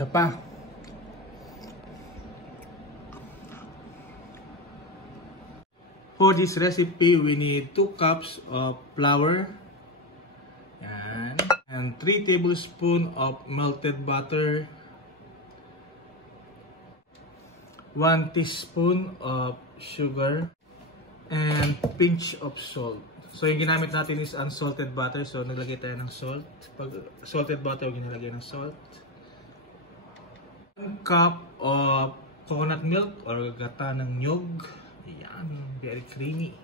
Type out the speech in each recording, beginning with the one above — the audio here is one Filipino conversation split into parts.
Isa pa. For this recipe, we need 2 cups of flour. Yan. And 3 tablespoons of melted butter. 1 teaspoon of sugar. And pinch of salt. So yung ginamit natin is unsalted butter. So naglagay tayo ng salt. Pag salted butter, huwag nilagay ng salt. 1 cup of coconut milk or gata ng nyog. Ayan, very creamy.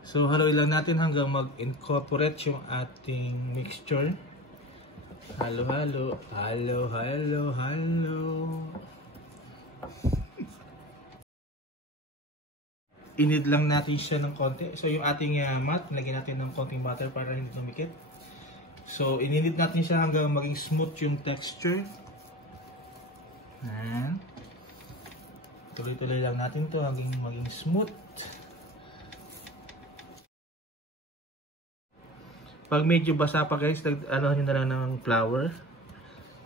So haluin lang natin hanggang mag-incorporate yung ating mixture. Halo, halo. Halo, halo, halo. Inid lang natin siya ng konti. So yung ating mat, nilagyan natin ng konting butter para hindi tumikit. So ininid natin siya hanggang maging smooth yung texture. Ayan. Tuloy-tuloy lang natin to hanggang maging smooth. Pag medyo basa pa guys, ano nyo na lang ng flour.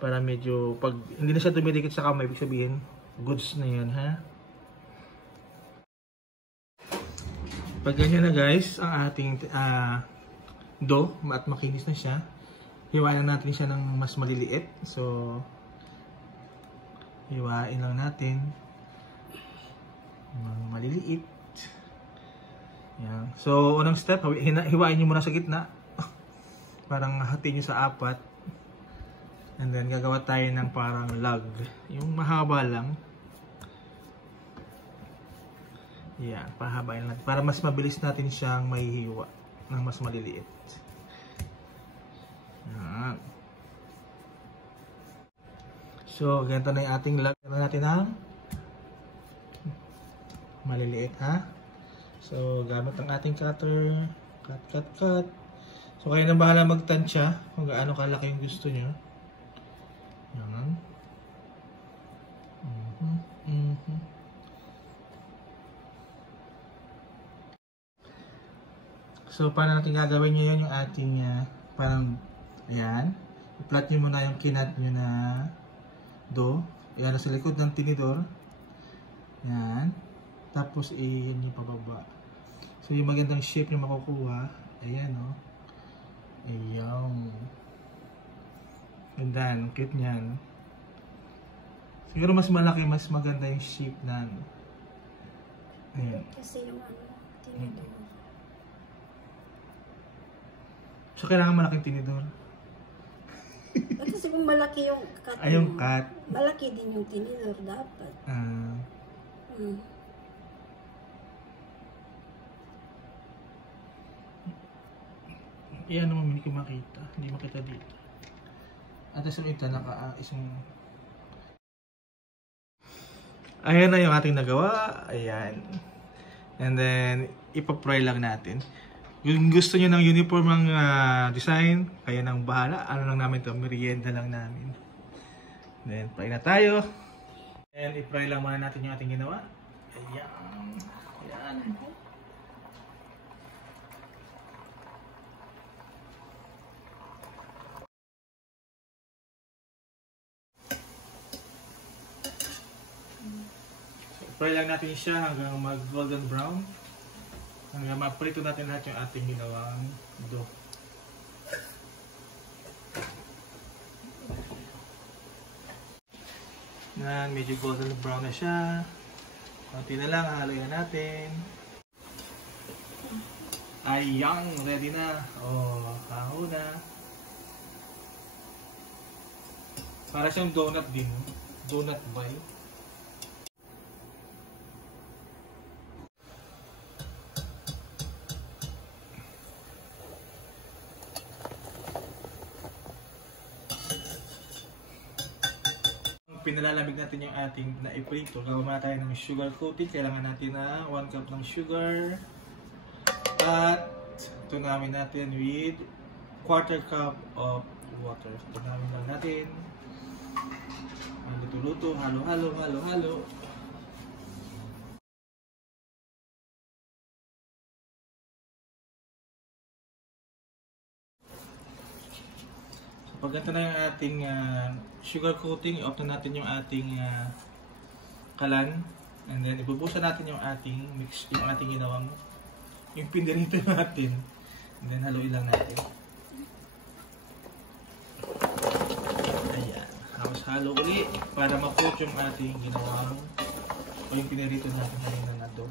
Para medyo, pag hindi na siya tumidikit sa kamay, ibig sabihin, goods na yan ha. Pag ganyan na guys, ang ating dough at makinis na siya, hiwain natin siya ng mas maliliit. So, hiwain lang natin ng maliliit. Yan. So, unang step, hiwain nyo muna sa gitna. Parang hatiin nyo sa 4. And then, gagawa tayo ng parang log. Yung mahaba lang. Yan, pahabain natin. Para mas mabilis natin siyang mahihiwa ng mas maliliit. Yan. So, ganito na yung ating log. Ganito natin ang maliliit ha. So, gamit ang ating cutter. Cut, cut, cut. So, kayo na bahala magtansya kung gaano kalaki yung gusto nyo. Yan. So, paano natin gagawin nyo yun yung ating parang, ayan. I-flat nyo muna yung kinat nyo na dough. Ayan, nasa likod ng tinidor. Ayan. Tapos, i-yan nyo pababa. So, yung magandang shape nyo makukuha. Ayan, o. Ayan. Ganda, cute nyan. Siguro mas malaki, mas maganda yung shape na. Ayan. Kasi yung tinidor. So, kailangan malaking tinidor. Kasi kung malaki yung cut, ay, yung cut. malaki din yung tinidor dapat. Iyan naman hindi ko makita. Hindi makita dito. At sa ito, isang... Ayan na yung ating nagawa. Ayan. And then, ipapry lang natin. Kung gusto nyo ng uniform ang design, kayo nang bahala. Ano lang namin ito, merienda lang namin. Then, fry na tayo. And i-fry lang muna natin yung ating ginawa. Ayan. Ayan. So, i-fry lang natin siya hanggang mag-golden brown. Hanggang maprito natin lahat yung ating ginawang dough. Yan, medyo golden brown na siya. Konti na lang, haloy natin. Ayan, ready na. Oh, kaho na. Para siyang donut din. Donut boy. Pinalalamig natin yung ating na-iprito. Gawin tayo ng sugar coating. Kailangan natin na 1 cup ng sugar. At tunawin natin with 1/4 cup of water. Tunawin lang natin. Luto-luto. Halo-halo, halo-halo. Pag ito na yung ating sugar coating, i-off na natin yung ating kalan. And then ibubusan natin yung ating mix, yung ating ginawang yung pinirito natin. And then haluin lang natin. Ayan. Tapos halo ulit para ma-coat yung ating ginawang o yung pinirito natin ngayon na dough.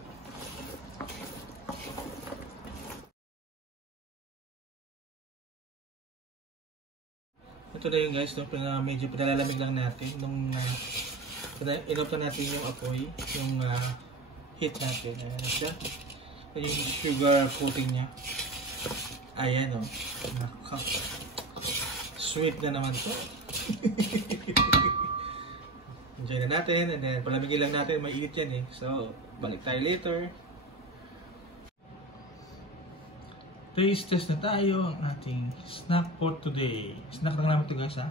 Ito na yun guys, medyo pinalalamig lang natin nung inop na natin yung apoy, yung heat natin. Ayan na siya. Yung sugar coating niya. Ayan o. Sweet na naman to. Enjoy na natin and then palamigin lang natin, mainit yan eh. So, balik tayo later. Taste test na tayo ang ating snack for today. Snack lang namin ito guys ha.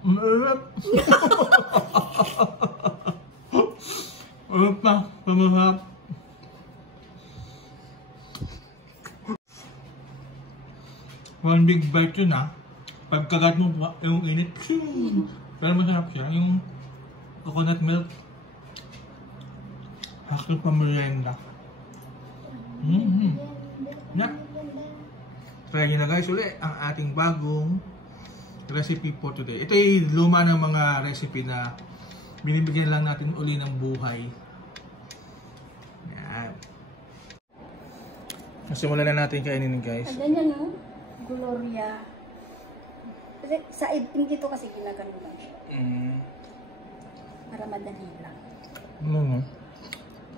Marap! Marap na, pamarap. One big bite yun ha. Pagkagat mo yung init, pero masarap siya. Yung coconut milk, hakil pa merienda. Try nyo na guys ulit ang ating bagong recipe for today. Ito ay luma ng mga recipe na binibigyan lang natin uli ng buhay. Yan. Simulan na natin kainin guys. Ganyan no? Gloria. Kasi sa hindi to kasi ginagano lang siya. Para madali lang. Ano?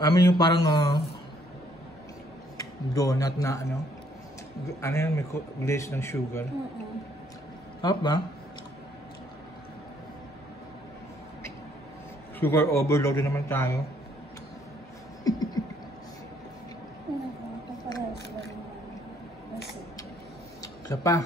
Amin yung parang donut na ano yan, may glaze ng sugar. Harap ba? Sugar overload naman tayo. Isa pa.